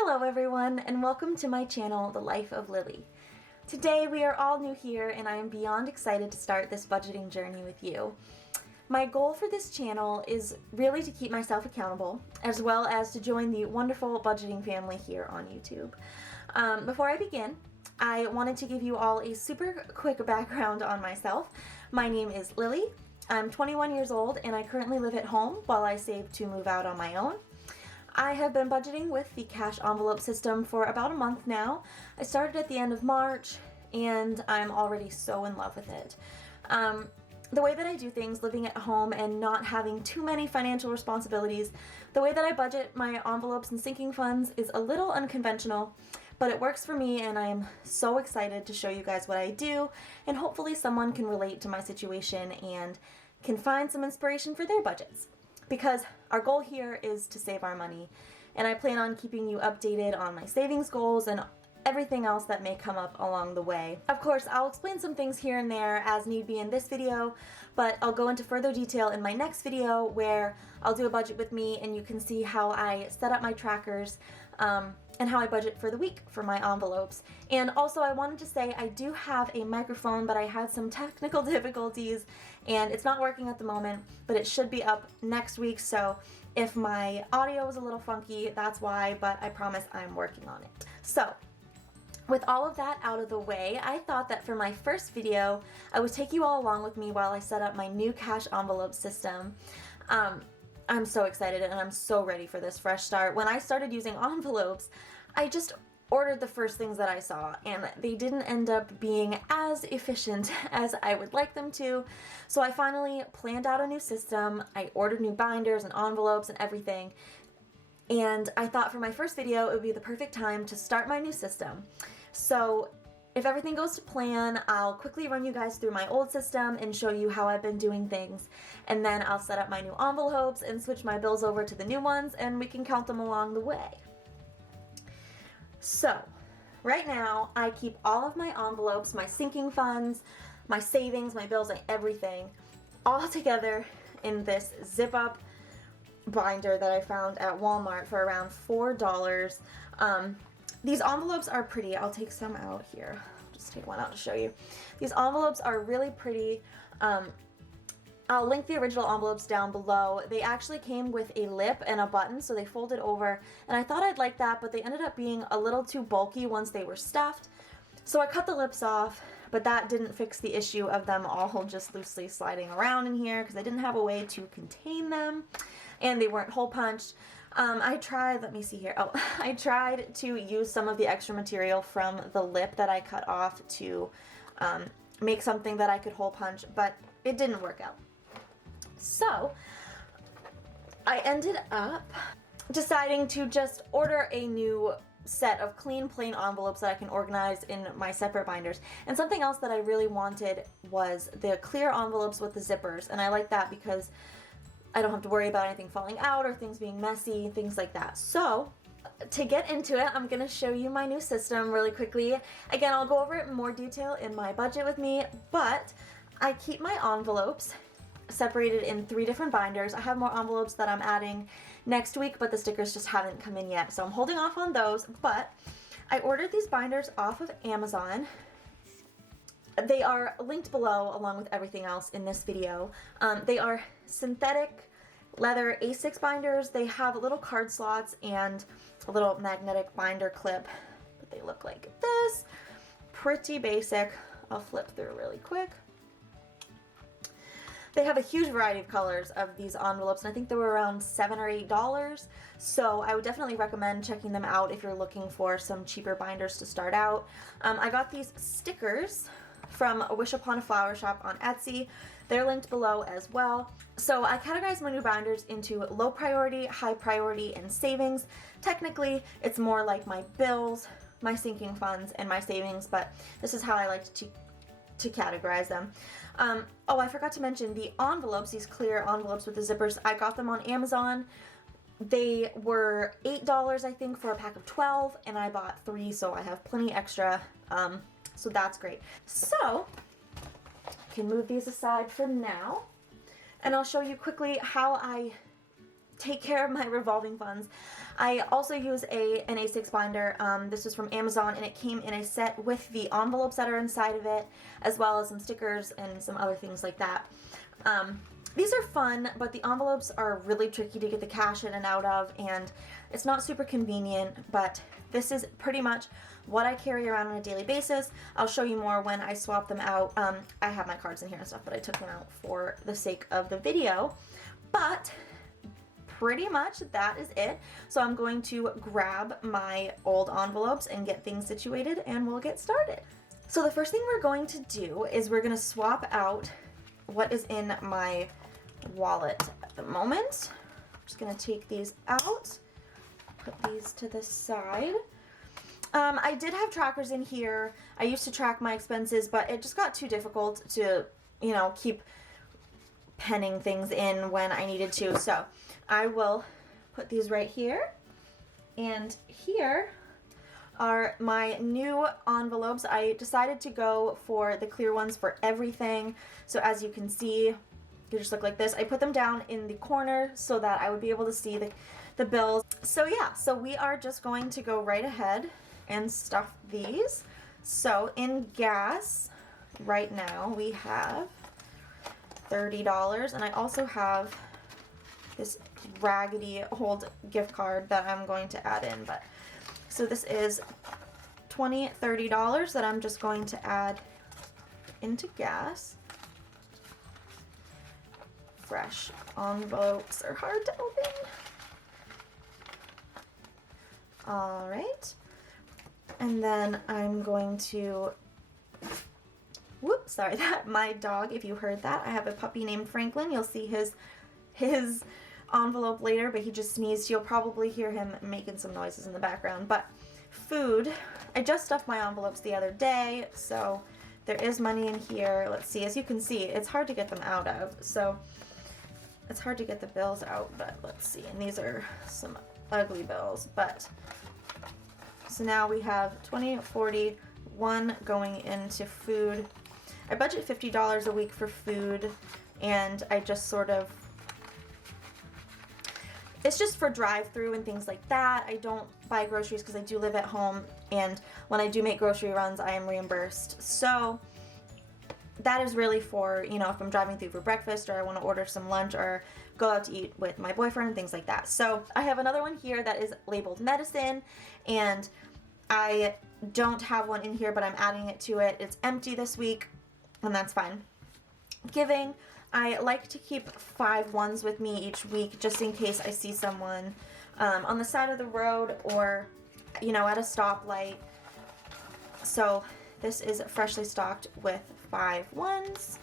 Hello everyone, and welcome to my channel, The Life of Lily. Today we are all new here and I am beyond excited to start this budgeting journey with you. My goal for this channel is really to keep myself accountable, as well as to join the wonderful budgeting family here on YouTube. Before I begin, I wanted to give you all a super quick background on myself. My name is Lily. I'm 21 years old and I currently live at home while I save to move out on my own. I have been budgeting with the cash envelope system for about a month now. I started at the end of March and I'm already so in love with it. The way that I do things, living at home and not having too many financial responsibilities, the way that I budget my envelopes and sinking funds is a little unconventional, but it works for me and I am so excited to show you guys what I do, and hopefully someone can relate to my situation and can find some inspiration for their budgets. Because our goal here is to save our money, and I plan on keeping you updated on my savings goals and everything else that may come up along the way. Of course, I'll explain some things here and there as need be in this video, but I'll go into further detail in my next video where I'll do a budget with me and you can see how I set up my trackers and how I budget for the week for my envelopes. And also I wanted to say I do have a microphone, but I had some technical difficulties and it's not working at the moment, but it should be up next week, so if my audio is a little funky, that's why, but I promise I'm working on it. So, with all of that out of the way, I thought that for my first video, I would take you all along with me while I set up my new cash envelope system. I'm so excited and I'm so ready for this fresh start. When I started using envelopes, I just ordered the first things that I saw and they didn't end up being as efficient as I would like them to. So I finally planned out a new system. I ordered new binders and envelopes and everything. And I thought for my first video, it would be the perfect time to start my new system. So if everything goes to plan, I'll quickly run you guys through my old system and show you how I've been doing things. And then I'll set up my new envelopes and switch my bills over to the new ones and we can count them along the way. So right now, I keep all of my envelopes, my sinking funds, my savings, my bills, and everything all together in this zip up binder that I found at Walmart for around $4. These envelopes are pretty. I'll take some out here. Just take one out to show you. These envelopes are really pretty. I'll link the original envelopes down below. They actually came with a lip and a button, so they folded over, and I thought I'd like that, but they ended up being a little too bulky once they were stuffed. So I cut the lips off, but that didn't fix the issue of them all just loosely sliding around in here because I didn't have a way to contain them and they weren't hole punched. I tried, let me see here. Oh, I tried to use some of the extra material from the lip that I cut off to make something that I could hole punch, but it didn't work out. So I ended up deciding to just order a new set of clean, plain envelopes that I can organize in my separate binders. And something else that I really wanted was the clear envelopes with the zippers, and I like that because I don't have to worry about anything falling out or things being messy, things like that. So to get into it, I'm going to show you my new system really quickly. Again, I'll go over it in more detail in my budget with me, but I keep my envelopes separated in 3 different binders. I have more envelopes that I'm adding next week, but the stickers just haven't come in yet, so I'm holding off on those. But I ordered these binders off of Amazon. They are linked below along with everything else in this video. They are synthetic leather A6 binders. They have little card slots and a little magnetic binder clip, but they look like this. Pretty basic. I'll flip through really quick. They have a huge variety of colors of these envelopes, and I think they were around $7 or $8, so I would definitely recommend checking them out if you're looking for some cheaper binders to start out. I got these stickers from WishUponAFlowerShop on Etsy. They're linked below as well. So I categorize my new binders into low priority, high priority, and savings. Technically, it's more like my bills, my sinking funds, and my savings, but this is how I like to categorize them. Oh, I forgot to mention the envelopes, these clear envelopes with the zippers. I got them on Amazon. They were $8, I think, for a pack of 12, and I bought 3, so I have plenty extra. So that's great. So I can move these aside for now, and I'll show you quickly how I take care of my revolving funds. I also use an A6 binder. This was from Amazon, and it came in a set with the envelopes that are inside of it, as well as some stickers and some other things like that. These are fun, but the envelopes are really tricky to get the cash in and out of, and it's not super convenient, but this is pretty much what I carry around on a daily basis. I'll show you more when I swap them out. I have my cards in here and stuff, but I took them out for the sake of the video. But pretty much that is it. So I'm going to grab my old envelopes and get things situated, and we'll get started. So the first thing we're going to do is we're going to swap out what is in my wallet at the moment. I'm just going to take these out, put these to the side. I did have trackers in here. I used to track my expenses, but it just got too difficult to, you know, keep penning things in when I needed to. So I will put these right here. And here are my new envelopes. I decided to go for the clear ones for everything. So as you can see, they just look like this. I put them down in the corner so that I would be able to see the bills. So yeah, so we are just going to go right ahead and stuff these. So in gas right now we have $30, and I also have this raggedy old gift card that I'm going to add in. But so this is $30 that I'm just going to add into gas. Fresh envelopes are hard to open. All right. And then I'm going to, whoops, sorry, that my dog, if you heard that, I have a puppy named Franklin. You'll see his envelope later, but he just sneezed. You'll probably hear him making some noises in the background. But food, I just stuffed my envelopes the other day, so there is money in here. Let's see, as you can see, it's hard to get them out of, so it's hard to get the bills out, but let's see. And these are some ugly bills, but so now we have 20, 40, one going into food. I budget $50 a week for food, and I just sort of, it's just for drive-through and things like that. I don't buy groceries because I do live at home, and when I do make grocery runs, I am reimbursed. So that is really for, you know, if I'm driving through for breakfast, or I want to order some lunch, or go out to eat with my boyfriend and things like that. So I have another one here that is labeled medicine, and I don't have one in here, but I'm adding it to it. It's empty this week, and that's fine. Giving, I like to keep 5 ones with me each week, just in case I see someone on the side of the road, or, you know, at a stoplight. So this is freshly stocked with 5 ones.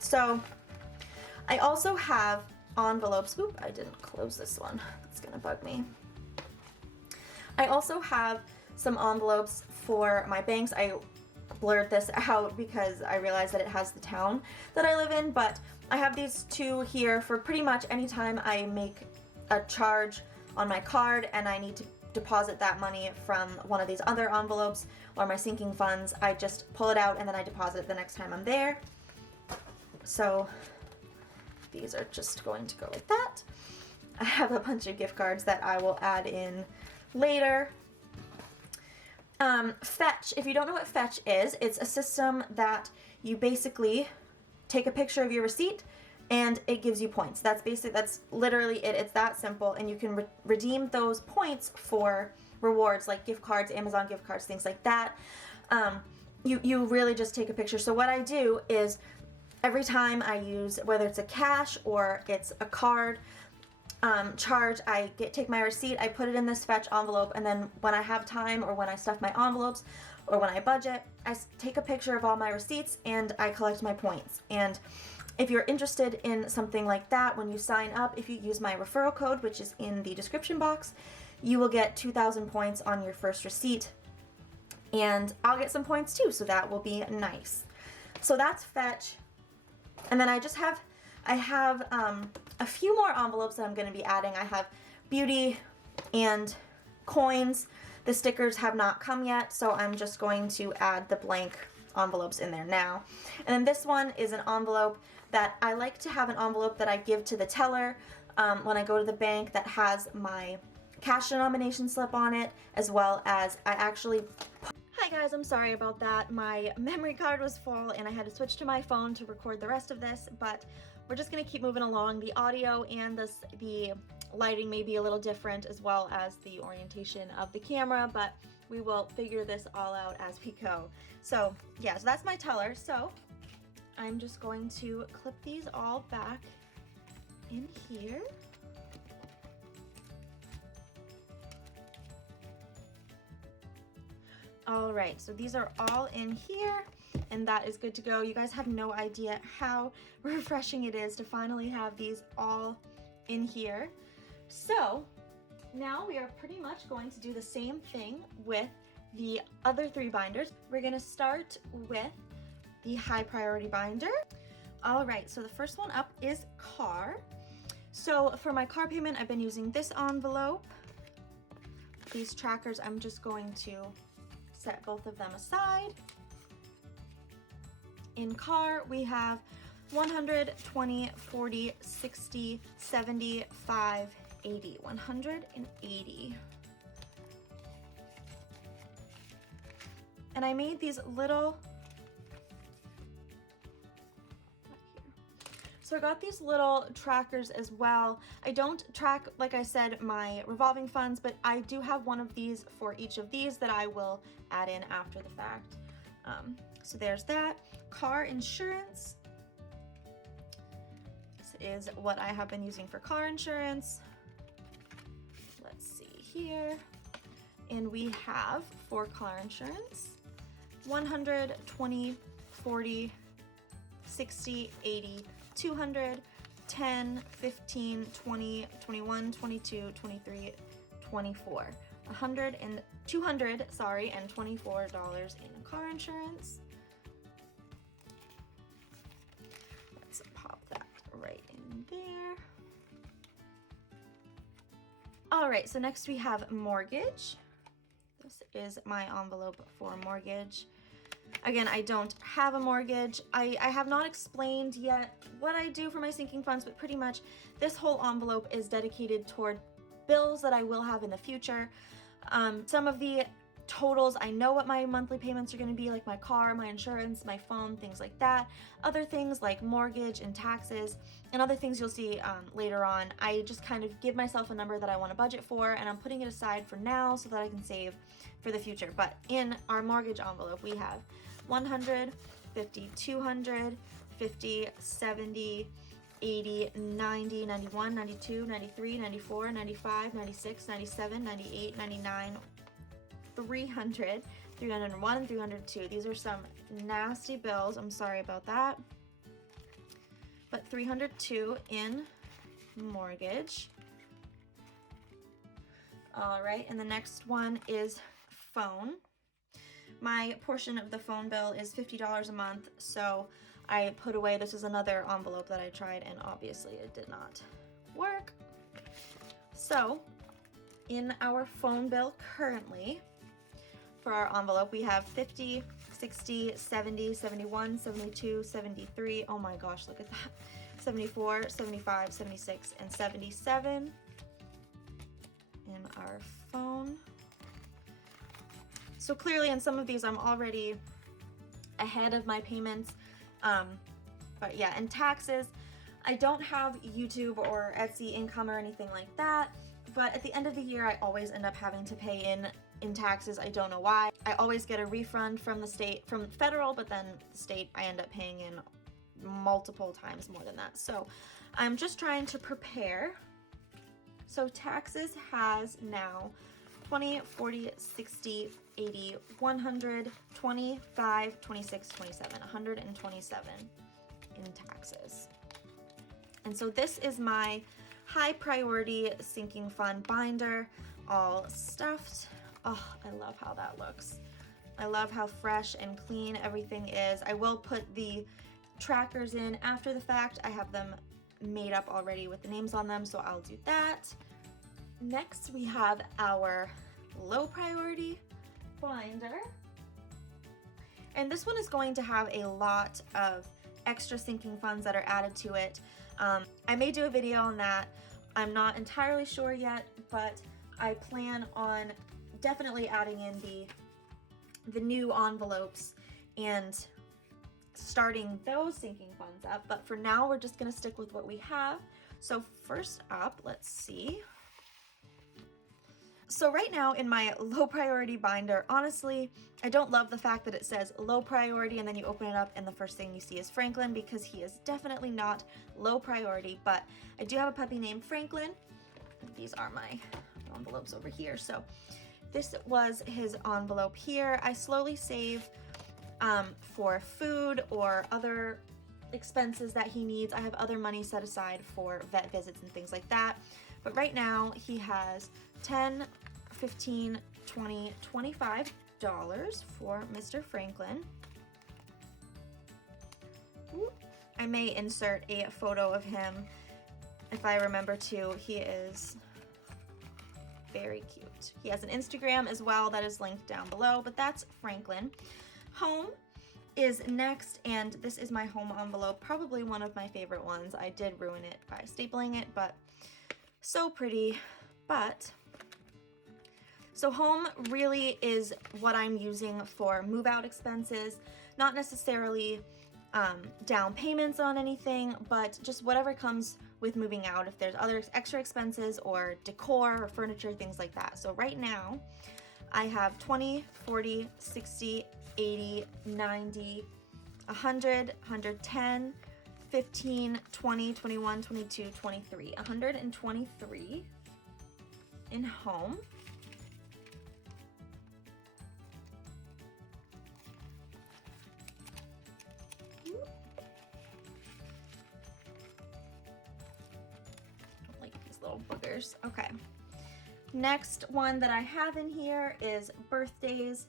So I also have envelopes. Oop, I didn't close this one. It's gonna bug me. I also have some envelopes for my banks. I blurred this out because I realized that it has the town that I live in, but I have these 2 here for pretty much any time I make a charge on my card and I need to deposit that money from one of these other envelopes or my sinking funds. I just pull it out and then I deposit it the next time I'm there. So these are just going to go like that. I have a bunch of gift cards that I will add in later. Fetch, if you don't know what Fetch is, it's a system that you basically take a picture of your receipt and it gives you points. That's literally it. It's that simple, and you can redeem those points for rewards like gift cards, Amazon gift cards, things like that. You really just take a picture. So what I do is every time I use, whether it's a cash or it's a card charge, I take my receipt, I put it in this Fetch envelope, and then when I have time or when I stuff my envelopes or when I budget, I take a picture of all my receipts and I collect my points. And if you're interested in something like that, when you sign up, if you use my referral code, which is in the description box, you will get 2,000 points on your first receipt. And I'll get some points too, so that will be nice. So that's Fetch. And then I have a few more envelopes that I'm going to be adding. I have beauty and coins. The stickers have not come yet, so I'm just going to add the blank envelopes in there now. And then this one is an envelope that I like to have, an envelope that I give to the teller when I go to the bank that has my cash denomination slip on it, as well as I actually... Hi guys, I'm sorry about that. My memory card was full and I had to switch to my phone to record the rest of this, but we're just gonna keep moving along. The audio and the lighting may be a little different, as well as the orientation of the camera, but we will figure this all out as we go. So yeah, so that's my teller. So I'm just going to clip these all back in here. All right, so these are all in here, and that is good to go. You guys have no idea how refreshing it is to finally have these all in here. So now we are pretty much going to do the same thing with the other 3 binders. We're gonna start with the high priority binder. All right, so the first one up is car. So for my car payment, I've been using this envelope. These trackers, I'm just going to set both of them aside. In car, we have 100, 20, 40, 60, 70, 5, 80, 180. And I made these little, so I got these little trackers as well. I don't track, like I said, my revolving funds, but I do have one of these for each of these that I will add in after the fact. So there's that. Car insurance. This is what I have been using for car insurance. Let's see here. And we have for car insurance 100, 20, 40, 60, 80, 200, 10, 15, 20, 21, 22, 23, 24. 100 and 200, sorry, and $24 in car insurance. Let's pop that right in there. All right, so next we have mortgage. This is my envelope for mortgage. Again, I don't have a mortgage. I have not explained yet what I do for my sinking funds, but pretty much this whole envelope is dedicated toward bills that I will have in the future. Some of the totals, I know what my monthly payments are going to be, like my car, my insurance, my phone, things like that. Other things like mortgage and taxes and other things you'll see later on. I just kind of give myself a number that I want to budget for, and I'm putting it aside for now so that I can save for the future. But in our mortgage envelope, we have 100, 50, 200, 50, 70, 80, 90, 91, 92, 93, 94, 95, 96, 97, 98, 99, 300, 301, 302. These are some nasty bills. I'm sorry about that. But 302 in mortgage. All right, and the next one is phone. My portion of the phone bill is $50 a month, so I put away, this is another envelope that I tried, and obviously it did not work. So in our phone bill currently, for our envelope, we have 50, 60, 70, 71, 72, 73, oh my gosh, look at that, 74, 75, 76, and 77 in our phone. So clearly in some of these I'm already ahead of my payments, but yeah, and taxes, I don't have YouTube or Etsy income or anything like that, but at the end of the year I always end up having to pay in taxes. I don't know why. I always get a refund from the state, from federal, but then the state I end up paying in multiple times more than that. So I'm just trying to prepare. So taxes has now 20, 40, 60, 80, 100, 25, 26, 27, 127 in taxes. And so this is my high priority sinking fund binder, all stuffed. Oh, I love how that looks. I love how fresh and clean everything is. I will put the trackers in after the fact. I have them made up already with the names on them, so I'll do that. Next, we have our low priority binder. And this one is going to have a lot of extra sinking funds that are added to it. I may do a video on that. I'm not entirely sure yet, but I plan on definitely adding in the new envelopes and starting those sinking funds up. But for now, we're just gonna stick with what we have. So first up, let's see. So right now in my low priority binder, honestly, I don't love the fact that it says low priority and then you open it up and the first thing you see is Franklin, because he is definitely not low priority, but I do have a puppy named Franklin. These are my envelopes over here. So this was his envelope here. I slowly save for food or other expenses that he needs. I have other money set aside for vet visits and things like that. But right now he has $10, $15, $20, $25 for Mr. Franklin. I may insert a photo of him if I remember to. He is very cute. He has an Instagram as well that is linked down below, but that's Franklin. Home is next, and this is my home envelope, probably one of my favorite ones. I did ruin it by stapling it, but so pretty. But so home really is what I'm using for move out expenses, not necessarily down payments on anything, but just whatever comes with moving out, if there's other extra expenses or decor or furniture, things like that. So right now I have 20, 40, 60, 80, 90, 100, 110, 15, 20, 21, 22, 23, 123 in home. Don't like these little boogers. Okay. Next one that I have in here is birthdays.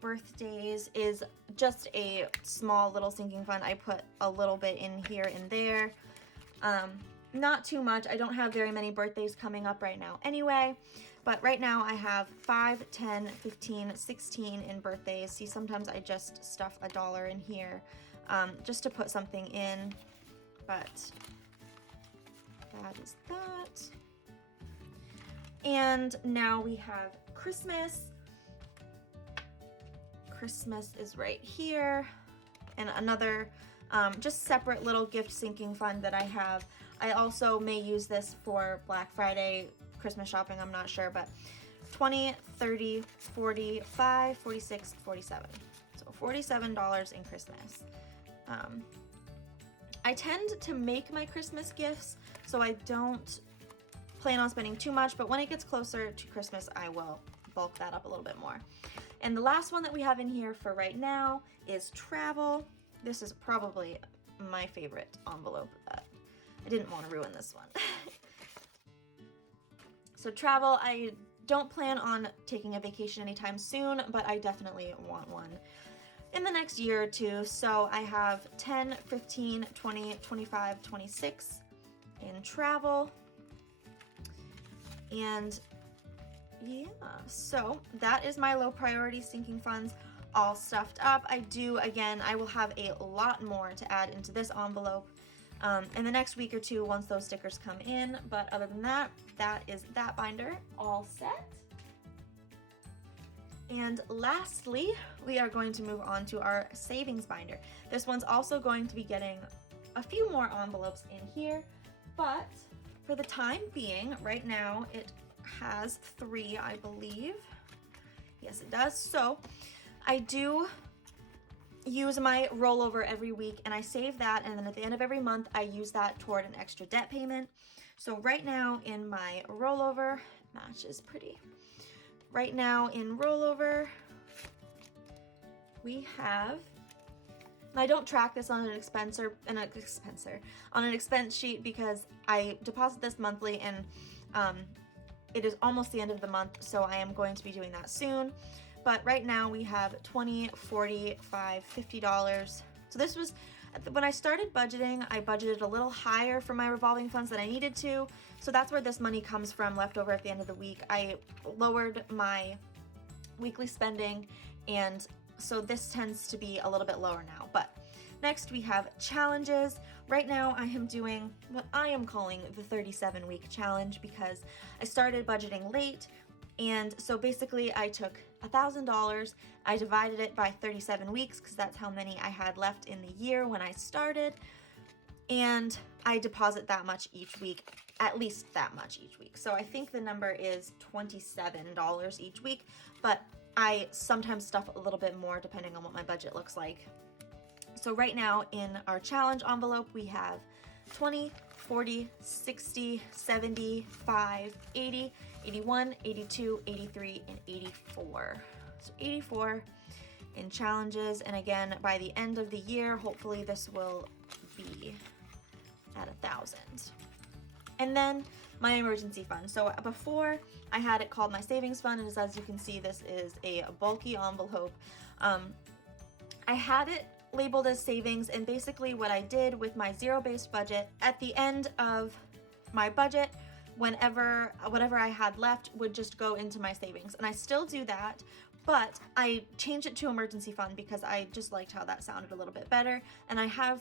Birthdays is just a small little sinking fund. I put a little bit in here and there. Not too much. I don't have very many birthdays coming up right now anyway, but right now I have 5, 10, 15, 16 in birthdays. See, sometimes I just stuff $1 in here just to put something in, but that is that. And now we have Christmas. Christmas is right here, and another just separate little gift sinking fund that I have. I also may use this for Black Friday, Christmas shopping, I'm not sure, but 20, 30, 45, 46, 47. So $47 in Christmas. I tend to make my Christmas gifts, so I don't plan on spending too much, but when it gets closer to Christmas, I will bulk that up a little bit more. And the last one that we have in here for right now is travel. This is probably my favorite envelope. I didn't want to ruin this one. So travel, I don't plan on taking a vacation anytime soon, but I definitely want one in the next year or two. So I have 10, 15, 20, 25, 26 in travel. And yeah, so that is my low priority sinking funds all stuffed up. I will have a lot more to add into this envelope in the next week or two once those stickers come in. But other than that, that is that binder all set. And lastly, we are going to move on to our savings binder. This one's also going to be getting a few more envelopes in here, but for the time being, right now it has 3, I believe. Yes, it does. So I do use my rollover every week, and I save that, and then at the end of every month I use that toward an extra debt payment. So right now in my rollover, matches pretty. Right now in rollover, we have, and I don't track this on an expense sheet because I deposit this monthly, and it is almost the end of the month, so I am going to be doing that soon. But right now we have $20, $40, $5, $50. So this was, when I started budgeting, I budgeted a little higher for my revolving funds than I needed to. So that's where this money comes from, left over at the end of the week. I lowered my weekly spending and so this tends to be a little bit lower now. But next we have challenges. Right now I am doing what I am calling the 37-week challenge because I started budgeting late. And so basically I took $1,000, I divided it by 37 weeks because that's how many I had left in the year when I started, and I deposit that much each week, at least that much each week. So I think the number is $27 each week, but I sometimes stuff a little bit more depending on what my budget looks like. So right now in our challenge envelope we have 20, 40, 60, 75, 80, 81, 82, 83, and 84. So 84 in challenges, and again, by the end of the year, hopefully this will be at 1,000. And then my emergency fund. So before I had it called my savings fund, and as you can see, this is a bulky envelope. I had it labeled as savings, and basically what I did with my zero-based budget, at the end of my budget, whatever I had left would just go into my savings. And I still do that, but I changed it to emergency fund because I just liked how that sounded a little bit better. And I have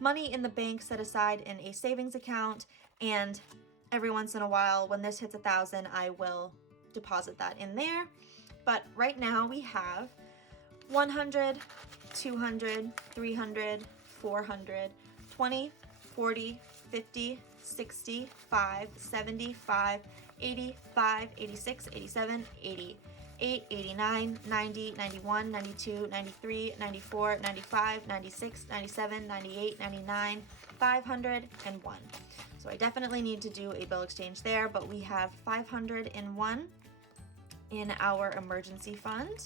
money in the bank set aside in a savings account, and every once in a while when this hits 1,000 I will deposit that in there. But right now we have 100, 200, 300, 400, 20, 40, 50, 65, 75, 85, 86, 87, 88, 89, 90, 91, 92, 93, 94, 95, 96, 97, 98, 99, 501. So I definitely need to do a bill exchange there, but we have 501 in our emergency fund.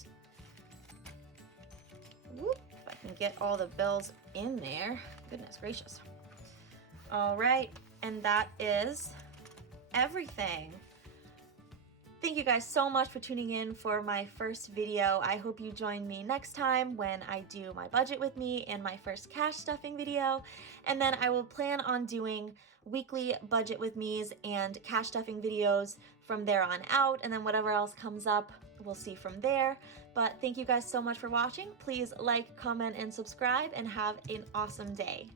Whoop, if I can get all the bills in there. Goodness gracious. All right, and that is everything. Thank you guys so much for tuning in for my first video. I hope you join me next time when I do my budget with me and my first cash stuffing video. And then I will plan on doing weekly budget with me's and cash stuffing videos from there on out. And then whatever else comes up, we'll see from there. But thank you guys so much for watching. Please like, comment, and subscribe, and have an awesome day.